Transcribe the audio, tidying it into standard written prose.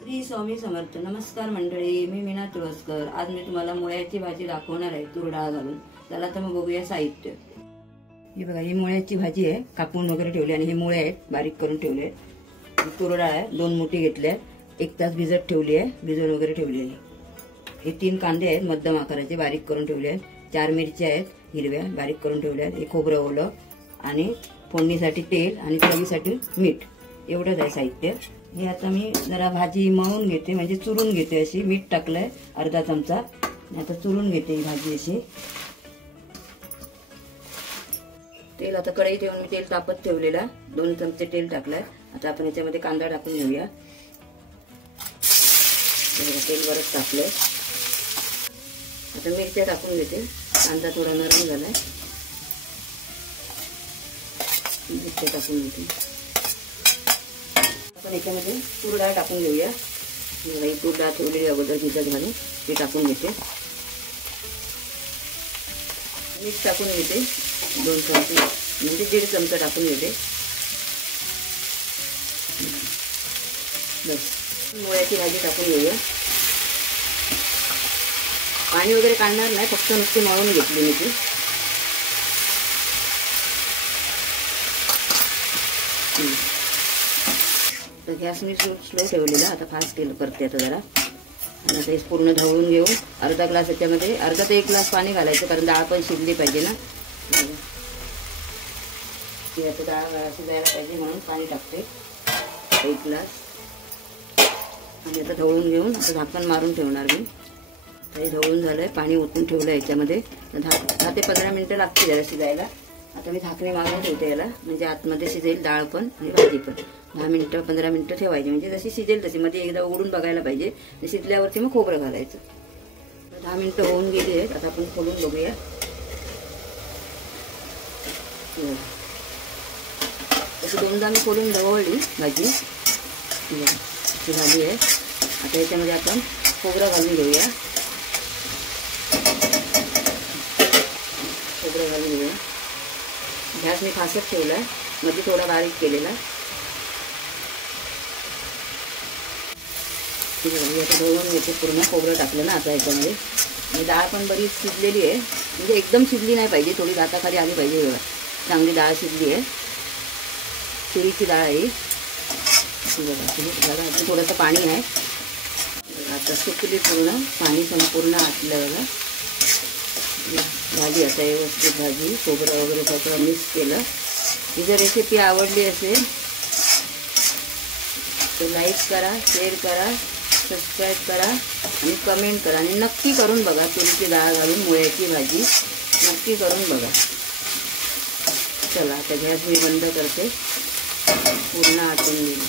श्री स्वामी समर्थ. नमस्कार मंडळी, मी मीना तुळसकर. आज मी तुम्हाला मुळ्याची भाजी दाखवणार आहे तूर डाळ घालून. चला तर मग बघूया साहित्य. ही बघा, ही मुळ्याची भाजी आहे. कापून वगैरे ठेवली आणि हे मुळे आहेत बारीक करून ठेवले. तूर डाळ आहे 2 मुठी घेतल्या, 1 तास भिजत ठेवली आहे, भिजवून वगैरे ठेवली आहे. हे 3 कांदे आहेत मध्यम आकाराचे बारीक करून ठेवले आहेत. 4 मिरच्या आहेत हिरव्या बारीक करून ठेवल्या आहेत. हे खोबरं ओलं आणि फोडणीसाठी तेल आणि चवीसाठी मीठ, एवढंच आहे साहित्य. हे आता मी जरा भाजी मळून घेते, म्हणजे चुरून घेते. अशी मीठ टाकलंय अर्धा चमचा. आता चुरून घेते ही भाजी अशी. तेल आता कढई ठेवून मी तेल तापत ठेवलेला, 2 चमचे तेल टाकलंय. आता आपण याच्यामध्ये कांदा टाकून घेऊया. तेल बरंच टाकलंय. आता मिरच्या टाकून घेते. कांदा थोडा नरम झालाय, मिरच्या टाकून घेते. आपण याच्यामध्ये तूर डाळ टाकून घेऊया. ही तूर डाळ ठेवलेली अगोदर भिजत घालून ते टाकून घेते. मीठ टाकून घेते 2 चमचे, म्हणजे 1.5 चमचा टाकून घेते. बस, मुळ्याची भाजी टाकून घेऊया. पाणी वगैरे काढणार नाही, फक्त नुसती मळून घेतली मी ती. तर गॅस मी स्लो ठेवलेला, आता फास्ट करते आता जरा. आणि आता हे पूर्ण ढवळून घेऊन अर्धा ग्लास याच्यामध्ये, अर्धा ते 1 ग्लास पाणी घालायचं, कारण डाळ पण शिजली पाहिजे ना. ती आता डाळ शिजायला पाहिजे म्हणून पाणी टाकते 1 ग्लास. आणि आता ढवळून घेऊन आता झाकण मारून ठेवणार मी. हे ढवळून झालंय, पाणी ओतून ठेवलं याच्यामध्ये. 10 ते 15 मिनिटं लागते जरा शिजायला. आता मी झाकणे मारून ठेवते याला, म्हणजे आतमध्ये शिजेल डाळ पण आणि भाजी पण. 10 मिनिटं 15 मिनिटं ठेवायची, म्हणजे जशी शिजेल तशी. मध्ये एकदा उघडून बघायला पाहिजे. शिजल्यावरती मग खोबरं घालायचं. 10 मिनिटं होऊन गेली आहेत. आता आपण खोलून बघूया. तशी 2दा मी खोलून ढवळली भाजी, झाली आहे. आता याच्यामध्ये आपण खोबरं घालून घेऊया. खोबरं घालून घेऊया. गॅस मी फासट ठेवलाय, मध्ये थोडा बारीक केलेला. आता ढवळून घेते पूर्ण. खोबरं टाकलं ना आता याच्यामध्ये. आणि डाळ पण बरीच शिजलेली आहे, म्हणजे एकदम शिजली नाही पाहिजे, थोडी दाताखाली आली पाहिजे. चांगली डाळ शिजली आहे. तुरीची डाळ आहे. थोडंसं पाणी आहे. आता सुकली पूर्ण, पाणी संपूर्ण आटलं बघा. झाली आता व्यवस्थित भाजी. खोबरं वगैरे सगळं मिक्स केलं. ही जर रेसिपी आवडली असेल तर लाईक करा, शेअर करा, सबस्क्राईब करा आणि कमेंट करा. आणि नक्की करून बघा. तुरीची डाळ घालून मुळ्याची भाजी नक्की करून बघा. चला आता गॅस मी बंद करते. पूर्ण आटून गेली.